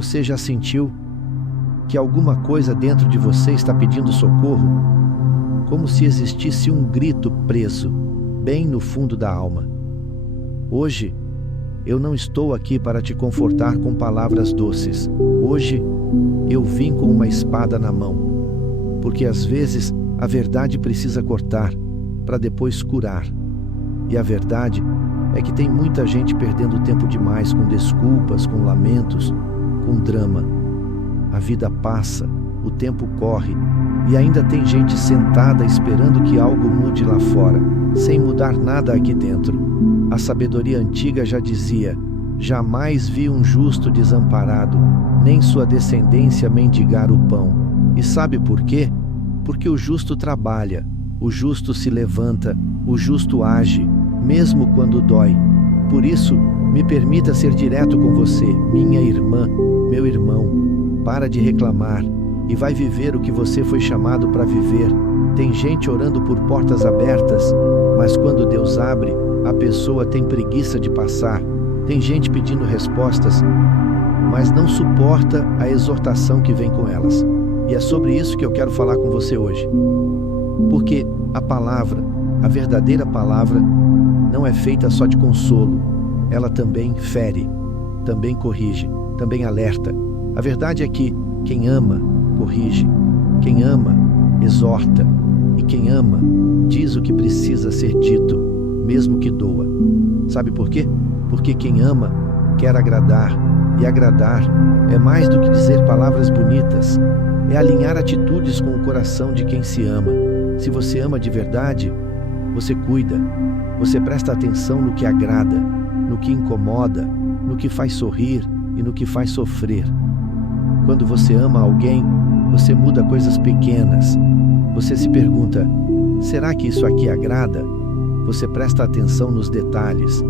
Você já sentiu que alguma coisa dentro de você está pedindo socorro? Como se existisse um grito preso, bem no fundo da alma. Hoje, eu não estou aqui para te confortar com palavras doces. Hoje, eu vim com uma espada na mão. Porque às vezes, a verdade precisa cortar, para depois curar. E a verdade é que tem muita gente perdendo tempo demais com desculpas, com lamentos, com drama. A vida passa, o tempo corre, e ainda tem gente sentada esperando que algo mude lá fora, sem mudar nada aqui dentro. A sabedoria antiga já dizia: jamais vi um justo desamparado, nem sua descendência mendigar o pão. E sabe por quê? Porque o justo trabalha, o justo se levanta, o justo age, mesmo quando dói. Por isso, me permita ser direto com você, minha irmã, meu irmão. Para de reclamar e vai viver o que você foi chamado para viver. Tem gente orando por portas abertas, mas quando Deus abre, a pessoa tem preguiça de passar. Tem gente pedindo respostas, mas não suporta a exortação que vem com elas. E é sobre isso que eu quero falar com você hoje. Porque a palavra, a verdadeira palavra, não é feita só de consolo. Ela também fere, também corrige, também alerta. A verdade é que quem ama, corrige. Quem ama, exorta. E quem ama, diz o que precisa ser dito, mesmo que doa. Sabe por quê? Porque quem ama quer agradar. E agradar é mais do que dizer palavras bonitas. É alinhar atitudes com o coração de quem se ama. Se você ama de verdade, você cuida. Você presta atenção no que agrada, no que incomoda, no que faz sorrir e no que faz sofrer. Quando você ama alguém, você muda coisas pequenas. Você se pergunta: será que isso aqui agrada? Você presta atenção nos detalhes.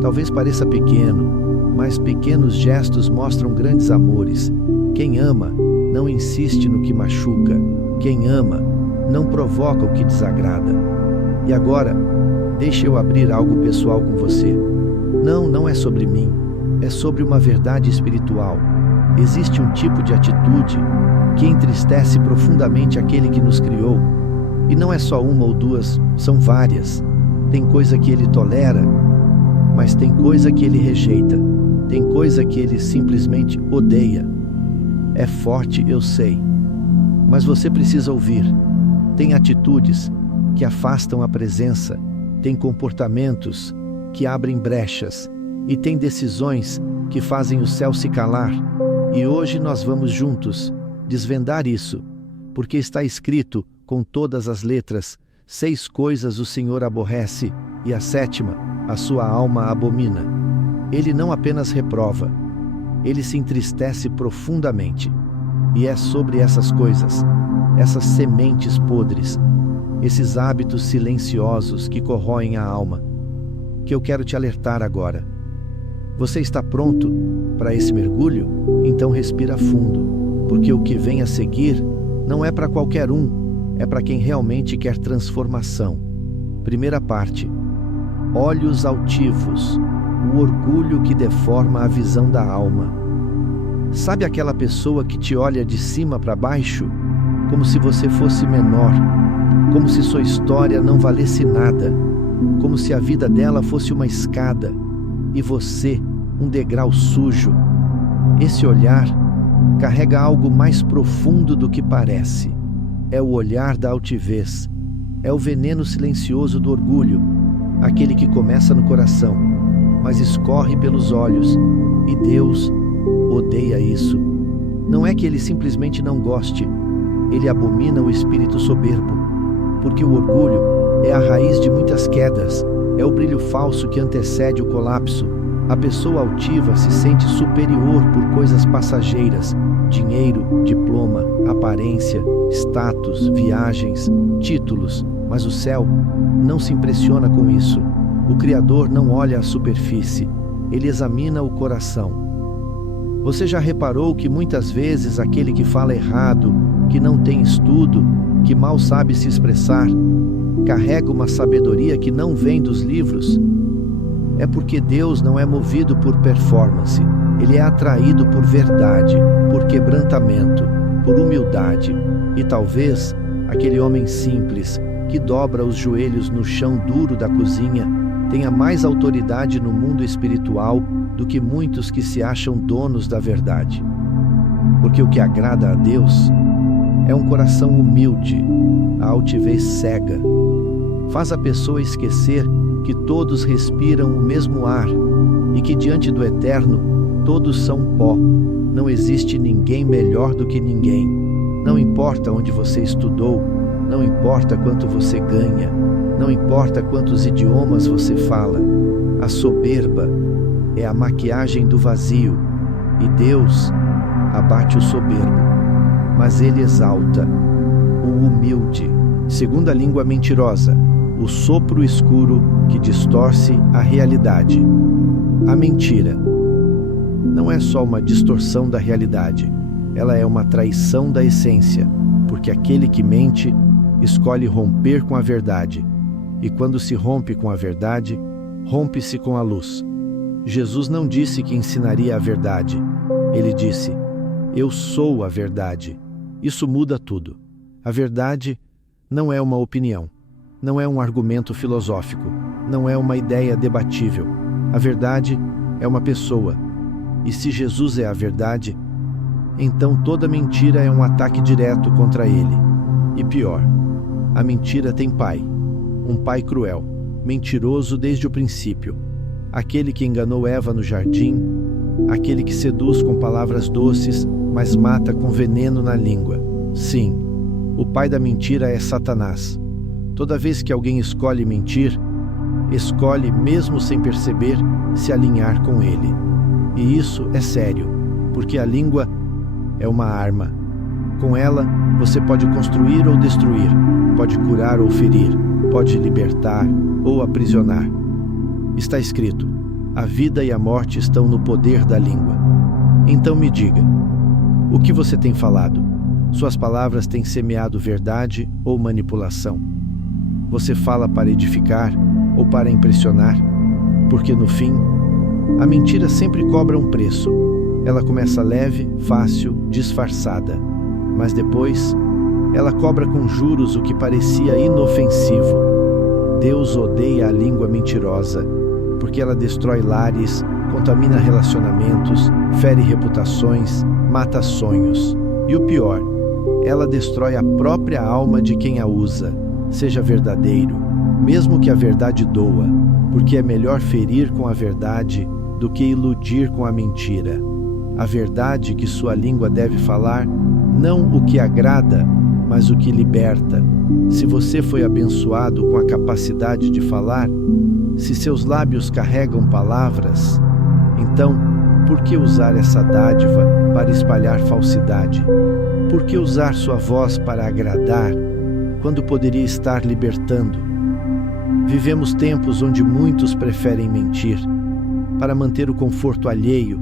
Talvez pareça pequeno, mas pequenos gestos mostram grandes amores. Quem ama não insiste no que machuca. Quem ama não provoca o que desagrada. E agora, deixe eu abrir algo pessoal com você. Não é sobre mim. É sobre uma verdade espiritual. Existe um tipo de atitude que entristece profundamente aquele que nos criou. E não é só uma ou duas, são várias. Tem coisa que ele tolera, mas tem coisa que ele rejeita. Tem coisa que ele simplesmente odeia. É forte, eu sei. Mas você precisa ouvir. Tem atitudes que afastam a presença. Tem comportamentos que abrem brechas. E tem decisões que fazem o céu se calar. E hoje nós vamos juntos desvendar isso, porque está escrito com todas as letras: 6 coisas o Senhor aborrece, e a 7ª, a sua alma abomina. Ele não apenas reprova, ele se entristece profundamente. E é sobre essas coisas, essas sementes podres, esses hábitos silenciosos que corroem a alma, que eu quero te alertar agora. Você está pronto para esse mergulho? Então respira fundo, porque o que vem a seguir não é para qualquer um, é para quem realmente quer transformação. Primeira parte: olhos altivos, o orgulho que deforma a visão da alma. Sabe aquela pessoa que te olha de cima para baixo, como se você fosse menor, como se sua história não valesse nada, como se a vida dela fosse uma escada e você um degrau sujo? Esse olhar carrega algo mais profundo do que parece. É o olhar da altivez, é o veneno silencioso do orgulho, aquele que começa no coração, mas escorre pelos olhos, e Deus odeia isso. Não é que ele simplesmente não goste, ele abomina o espírito soberbo, porque o orgulho é a raiz de muitas quedas, é o brilho falso que antecede o colapso. A pessoa altiva se sente superior por coisas passageiras: dinheiro, diploma, aparência, status, viagens, títulos. Mas o céu não se impressiona com isso. O Criador não olha a superfície, ele examina o coração. Você já reparou que muitas vezes aquele que fala errado, que não tem estudo, que mal sabe se expressar, carrega uma sabedoria que não vem dos livros? É porque Deus não é movido por performance, Ele é atraído por verdade, por quebrantamento, por humildade e talvez aquele homem simples que dobra os joelhos no chão duro da cozinha tenha mais autoridade no mundo espiritual do que muitos que se acham donos da verdade. Porque o que agrada a Deus é um coração humilde, a altivez cega. Faz a pessoa esquecer que todos respiram o mesmo ar e que diante do Eterno todos são pó. Não existe ninguém melhor do que ninguém. Não importa onde você estudou, não importa quanto você ganha, não importa quantos idiomas você fala. A soberba é a maquiagem do vazio e Deus abate o soberbo, mas Ele exalta o humilde. Segunda língua mentirosa, o sopro escuro que distorce a realidade. A mentira não é só uma distorção da realidade, ela é uma traição da essência, porque aquele que mente escolhe romper com a verdade, e quando se rompe com a verdade, rompe-se com a luz. Jesus não disse que ensinaria a verdade, Ele disse: eu sou a verdade. Isso muda tudo. A verdade não é uma opinião, não é um argumento filosófico, não é uma ideia debatível. A verdade é uma pessoa. E se Jesus é a verdade, então toda mentira é um ataque direto contra Ele. E pior, a mentira tem pai, um pai cruel, mentiroso desde o princípio, aquele que enganou Eva no jardim, aquele que seduz com palavras doces, mas mata com veneno na língua. Sim, o pai da mentira é Satanás. Toda vez que alguém escolhe mentir, escolhe, mesmo sem perceber, se alinhar com ele. E isso é sério, porque a língua é uma arma. Com ela, você pode construir ou destruir, pode curar ou ferir, pode libertar ou aprisionar. Está escrito: a vida e a morte estão no poder da língua. Então me diga, o que você tem falado? Suas palavras têm semeado verdade ou manipulação? Você fala para edificar ou para impressionar? Porque no fim, a mentira sempre cobra um preço. Ela começa leve, fácil, disfarçada, mas depois ela cobra com juros o que parecia inofensivo. Deus odeia a língua mentirosa, porque ela destrói lares, contamina relacionamentos, fere reputações, mata sonhos. E o pior, ela destrói a própria alma de quem a usa. Seja verdadeiro, mesmo que a verdade doa, porque é melhor ferir com a verdade do que iludir com a mentira. A verdade que sua língua deve falar, não o que agrada, mas o que liberta. Se você foi abençoado com a capacidade de falar, se seus lábios carregam palavras, então, por que usar essa dádiva para espalhar falsidade? Por que usar sua voz para agradar, quando poderia estar libertando? Vivemos tempos onde muitos preferem mentir para manter o conforto alheio,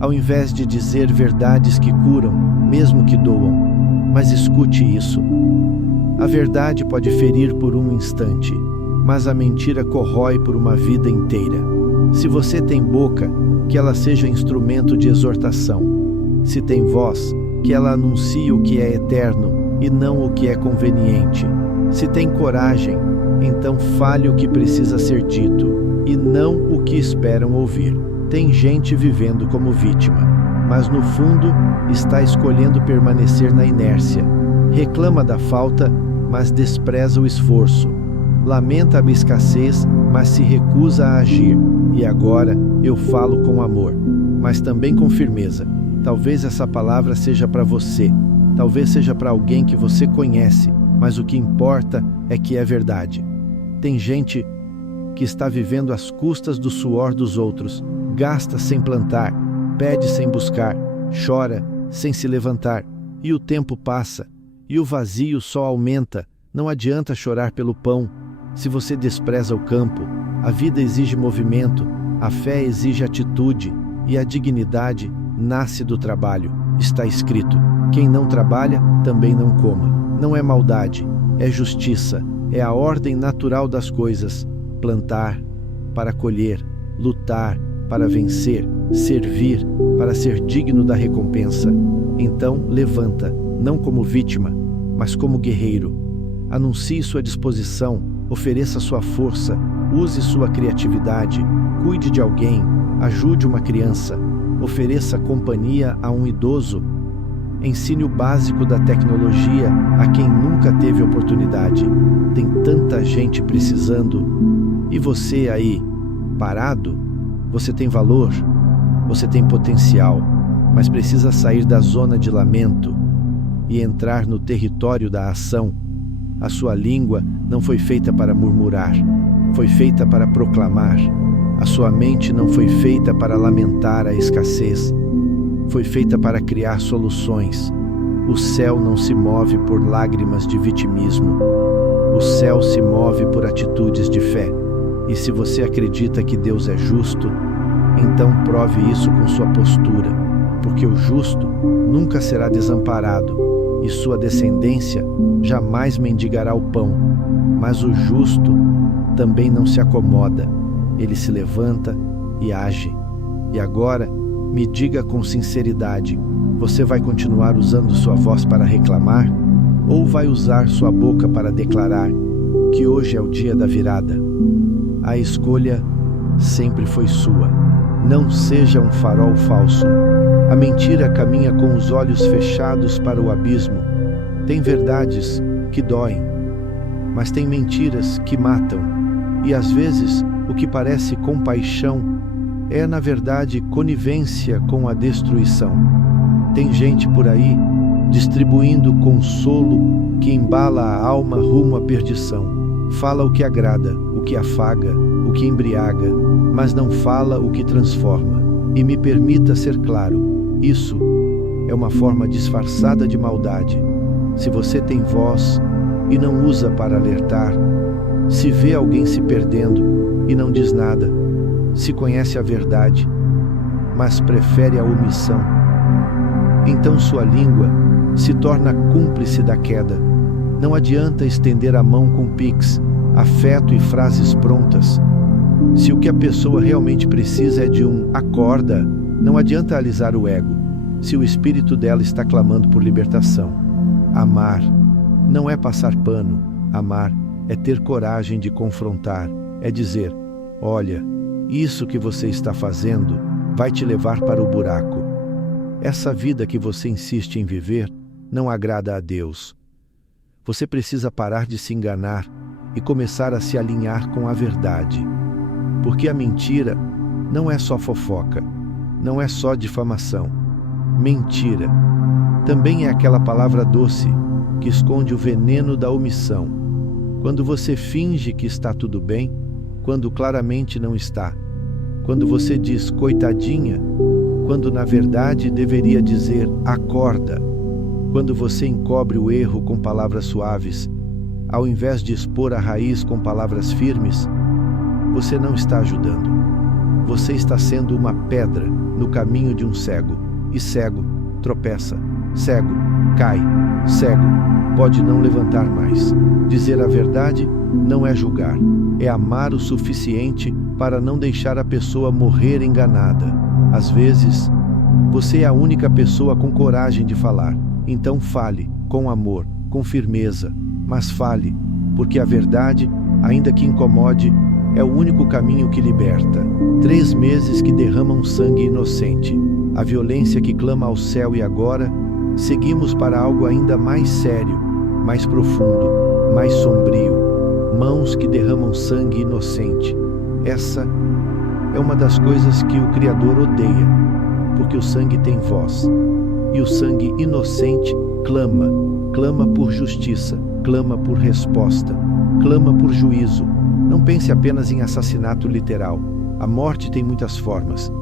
ao invés de dizer verdades que curam, mesmo que doam. Mas escute isso: a verdade pode ferir por um instante, mas a mentira corrói por uma vida inteira. Se você tem boca, que ela seja instrumento de exortação. Se tem voz, que ela anuncie o que é eterno e não o que é conveniente. Se tem coragem, então fale o que precisa ser dito e não o que esperam ouvir. Tem gente vivendo como vítima, mas no fundo está escolhendo permanecer na inércia. Reclama da falta, mas despreza o esforço. Lamenta a escassez, mas se recusa a agir. E agora eu falo com amor, mas também com firmeza. Talvez essa palavra seja para você, talvez seja para alguém que você conhece, mas o que importa é que é verdade. Tem gente que está vivendo às custas do suor dos outros, gasta sem plantar, pede sem buscar, chora sem se levantar, e o tempo passa, e o vazio só aumenta. Não adianta chorar pelo pão. Se você despreza o campo, a vida exige movimento, a fé exige atitude, e a dignidade nasce do trabalho. Está escrito: quem não trabalha, também não coma. Não é maldade, é justiça, é a ordem natural das coisas. Plantar para colher, lutar para vencer, servir, para ser digno da recompensa. Então, levanta, não como vítima, mas como guerreiro. Anuncie sua disposição, ofereça sua força, use sua criatividade, cuide de alguém, ajude uma criança, ofereça companhia a um idoso. Ensine o básico da tecnologia a quem nunca teve oportunidade. Tem tanta gente precisando. E você aí, parado? Você tem valor, você tem potencial, mas precisa sair da zona de lamento e entrar no território da ação. A sua língua não foi feita para murmurar, foi feita para proclamar. A sua mente não foi feita para lamentar a escassez, foi feita para criar soluções. O céu não se move por lágrimas de vitimismo. O céu se move por atitudes de fé. E se você acredita que Deus é justo, então prove isso com sua postura, porque o justo nunca será desamparado, e sua descendência jamais mendigará o pão. Mas o justo também não se acomoda, ele se levanta e age. E agora, me diga com sinceridade, você vai continuar usando sua voz para reclamar? Ou vai usar sua boca para declarar que hoje é o dia da virada? A escolha sempre foi sua. Não seja um farol falso. A mentira caminha com os olhos fechados para o abismo. Tem verdades que doem, mas tem mentiras que matam. E às vezes, o que parece compaixão é, na verdade, conivência com a destruição. Tem gente por aí distribuindo consolo que embala a alma rumo à perdição. Fala o que agrada, o que afaga, o que embriaga, mas não fala o que transforma. E me permita ser claro, isso é uma forma disfarçada de maldade. Se você tem voz e não usa para alertar, se vê alguém se perdendo e não diz nada, se conhece a verdade, mas prefere a omissão, então sua língua se torna cúmplice da queda. Não adianta estender a mão com pix, afeto e frases prontas. Se o que a pessoa realmente precisa é de um acorda, não adianta alisar o ego, se o espírito dela está clamando por libertação. Amar não é passar pano, amar é ter coragem de confrontar, é dizer, olha, isso que você está fazendo vai te levar para o buraco. Essa vida que você insiste em viver não agrada a Deus. Você precisa parar de se enganar e começar a se alinhar com a verdade. Porque a mentira não é só fofoca, não é só difamação. Mentira também é aquela palavra doce que esconde o veneno da omissão. Quando você finge que está tudo bem, quando claramente não está. Quando você diz coitadinha, quando na verdade deveria dizer acorda. Quando você encobre o erro com palavras suaves, ao invés de expor a raiz com palavras firmes, você não está ajudando. Você está sendo uma pedra no caminho de um cego. E cego tropeça, cego cai, cego pode não levantar mais. Dizer a verdade não é julgar, é amar o suficiente para não deixar a pessoa morrer enganada. Às vezes, você é a única pessoa com coragem de falar. Então fale, com amor, com firmeza, mas fale, porque a verdade, ainda que incomode, é o único caminho que liberta. 3 meses que derramam sangue inocente, a violência que clama ao céu e agora, seguimos para algo ainda mais sério, mais profundo, mais sombrio. Mãos que derramam sangue inocente. Essa é uma das coisas que o Criador odeia, porque o sangue tem voz. E o sangue inocente clama por justiça, clama por resposta, clama por juízo. Não pense apenas em assassinato literal. A morte tem muitas formas.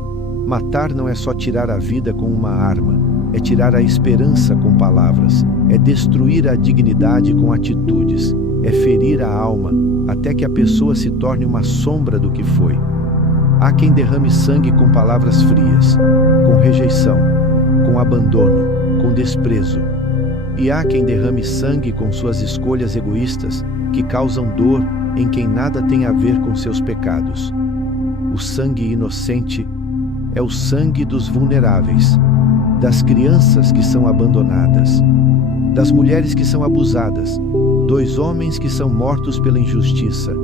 Matar não é só tirar a vida com uma arma, é tirar a esperança com palavras, é destruir a dignidade com atitudes, é ferir a alma até que a pessoa se torne uma sombra do que foi. Há quem derrame sangue com palavras frias, com rejeição, com abandono, com desprezo. E há quem derrame sangue com suas escolhas egoístas que causam dor em quem nada tem a ver com seus pecados. O sangue inocente é o sangue dos vulneráveis, das crianças que são abandonadas, das mulheres que são abusadas, dos homens que são mortos pela injustiça,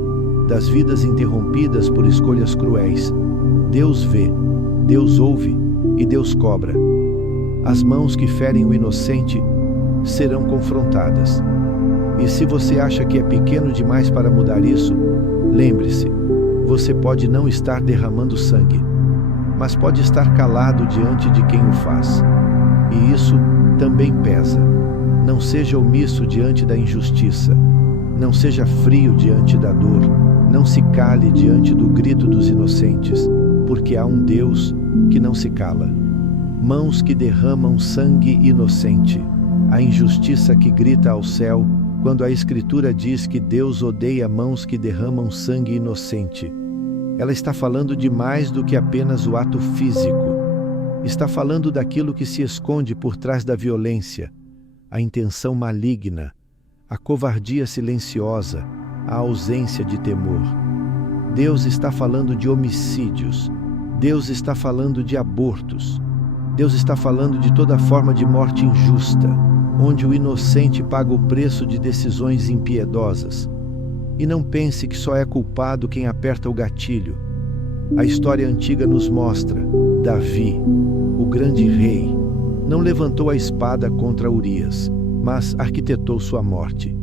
das vidas interrompidas por escolhas cruéis. Deus vê, Deus ouve e Deus cobra. As mãos que ferem o inocente serão confrontadas. E se você acha que é pequeno demais para mudar isso, lembre-se, você pode não estar derramando sangue, mas pode estar calado diante de quem o faz. E isso também pesa. Não seja omisso diante da injustiça. Não seja frio diante da dor. Não se cale diante do grito dos inocentes, porque há um Deus que não se cala. Mãos que derramam sangue inocente. A injustiça que grita ao céu, quando a Escritura diz que Deus odeia mãos que derramam sangue inocente. Ela está falando de mais do que apenas o ato físico. Está falando daquilo que se esconde por trás da violência, a intenção maligna, a covardia silenciosa, a ausência de temor. Deus está falando de homicídios. Deus está falando de abortos. Deus está falando de toda forma de morte injusta, onde o inocente paga o preço de decisões impiedosas. E não pense que só é culpado quem aperta o gatilho. A história antiga nos mostra: Davi, o grande rei, não levantou a espada contra Urias, mas arquitetou sua morte.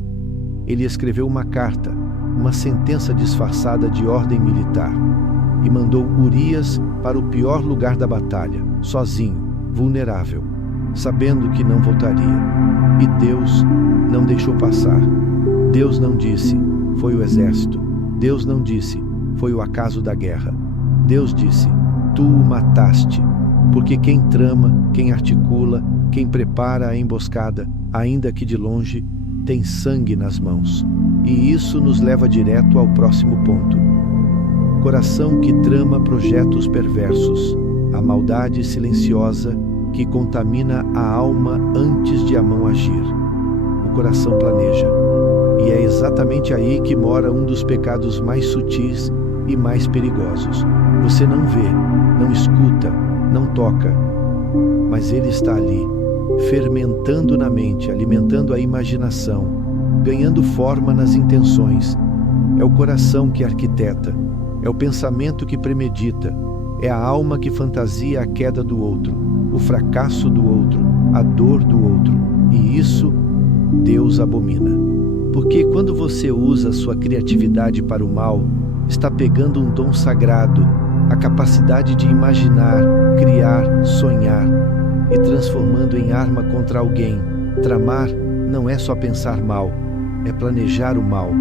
Ele escreveu uma carta, uma sentença disfarçada de ordem militar, e mandou Urias para o pior lugar da batalha, sozinho, vulnerável, sabendo que não voltaria. E Deus não deixou passar. Deus não disse: foi o exército. Deus não disse: foi o acaso da guerra. Deus disse: tu o mataste, porque quem trama, quem articula, quem prepara a emboscada, ainda que de longe, tem sangue nas mãos. E isso nos leva direto ao próximo ponto. Coração que trama projetos perversos, a maldade silenciosa que contamina a alma antes de a mão agir. O coração planeja. E é exatamente aí que mora um dos pecados mais sutis e mais perigosos. Você não vê, não escuta, não toca, mas ele está ali, fermentando na mente, alimentando a imaginação, ganhando forma nas intenções. É o coração que arquiteta, é o pensamento que premedita, é a alma que fantasia a queda do outro, o fracasso do outro, a dor do outro, e isso Deus abomina. Porque quando você usa sua criatividade para o mal, está pegando um dom sagrado, a capacidade de imaginar, criar, sonhar, e transformando em arma contra alguém. Tramar não é só pensar mal, é planejar o mal,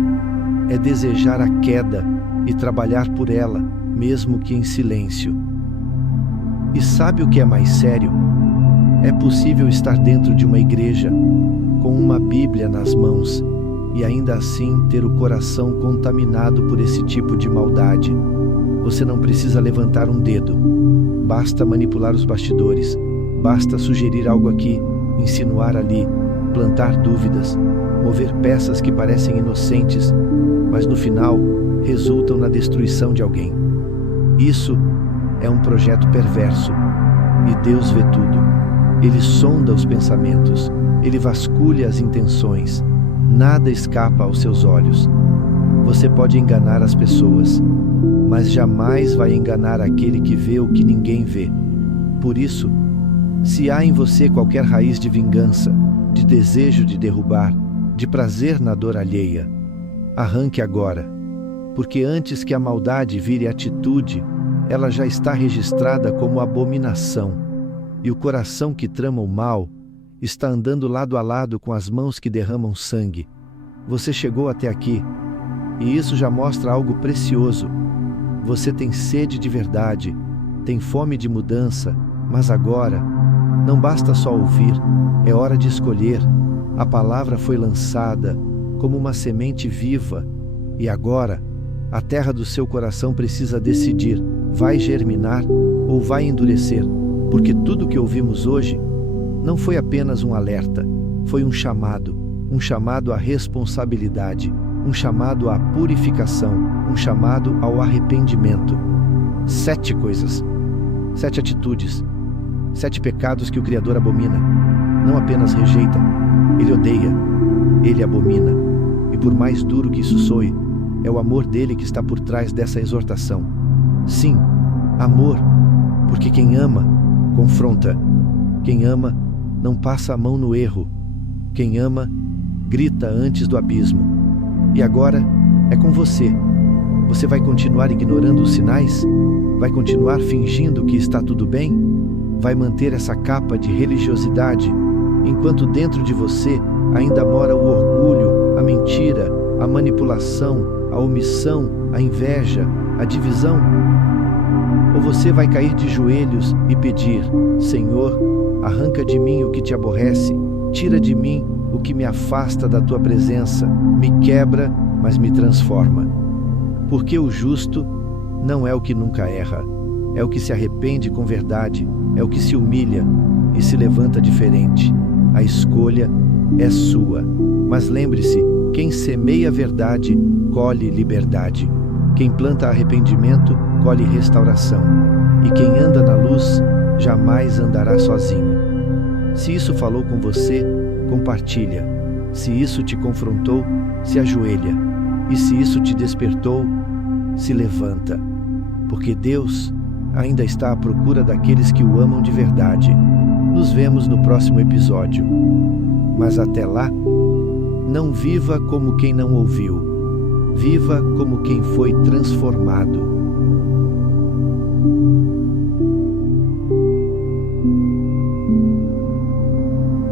é desejar a queda e trabalhar por ela, mesmo que em silêncio. E sabe o que é mais sério? É possível estar dentro de uma igreja, com uma Bíblia nas mãos, e ainda assim ter o coração contaminado por esse tipo de maldade. Você não precisa levantar um dedo, basta manipular os bastidores, basta sugerir algo aqui, insinuar ali, plantar dúvidas, mover peças que parecem inocentes, mas no final resultam na destruição de alguém. Isso é um projeto perverso, e Deus vê tudo. Ele sonda os pensamentos, ele vasculha as intenções. Nada escapa aos seus olhos. Você pode enganar as pessoas, mas jamais vai enganar aquele que vê o que ninguém vê. Por isso, se há em você qualquer raiz de vingança, de desejo de derrubar, de prazer na dor alheia, arranque agora, porque antes que a maldade vire atitude, ela já está registrada como abominação, e o coração que trama o mal está andando lado a lado com as mãos que derramam sangue. Você chegou até aqui, e isso já mostra algo precioso. Você tem sede de verdade, tem fome de mudança, mas agora, não basta só ouvir, é hora de escolher. A palavra foi lançada como uma semente viva, e agora, a terra do seu coração precisa decidir, vai germinar ou vai endurecer, porque tudo que ouvimos hoje não foi apenas um alerta, foi um chamado à responsabilidade, um chamado à purificação, um chamado ao arrependimento. 7 coisas. 7 atitudes, 7 pecados que o Criador abomina. Não apenas rejeita, ele odeia, ele abomina. E por mais duro que isso soe, é o amor dele que está por trás dessa exortação. Sim, amor, porque quem ama, confronta. Quem ama, não passa a mão no erro. Quem ama, grita antes do abismo. E agora, é com você. Você vai continuar ignorando os sinais? Vai continuar fingindo que está tudo bem? Vai manter essa capa de religiosidade, enquanto dentro de você ainda mora o orgulho, a mentira, a manipulação, a omissão, a inveja, a divisão? Ou você vai cair de joelhos e pedir: Senhor, arranca de mim o que te aborrece, tira de mim o que me afasta da tua presença, me quebra, mas me transforma. Porque o justo não é o que nunca erra, é o que se arrepende com verdade, é o que se humilha e se levanta diferente. A escolha é sua, mas lembre-se, quem semeia verdade, colhe liberdade. Quem planta arrependimento, colhe restauração. E quem anda na luz, jamais andará sozinho. Se isso falou com você, compartilha. Se isso te confrontou, se ajoelha. E se isso te despertou, se levanta. Porque Deus ainda está à procura daqueles que o amam de verdade. Nos vemos no próximo episódio. Mas até lá, não viva como quem não ouviu. Viva como quem foi transformado.